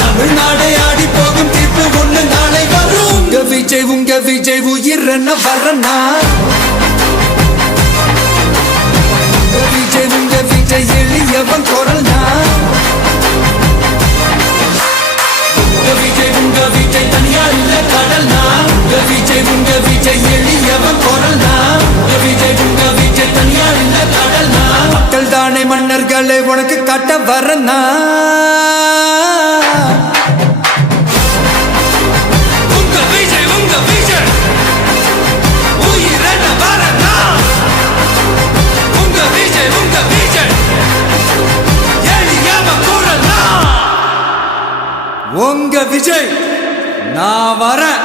தமிழ்நாடே ஆடி போகும் தீர்ப்பு ஒண்ணு நாளை வரும். உங்க விஜய் உயிரன வரனா, உங்க விஜய் எளியவன் குரல்னா, உங்க விஜய் தனியார் இல்ல கடல்னா, உங்க விஜய் எளியவன் குரல்னா, உங்க விஜய் தனியார் இல்ல கடல்னா. மக்கள் தானே மன்னர்களை உனக்கு காட்ட வரனா, உங்க விஜய் நான் வரேன்.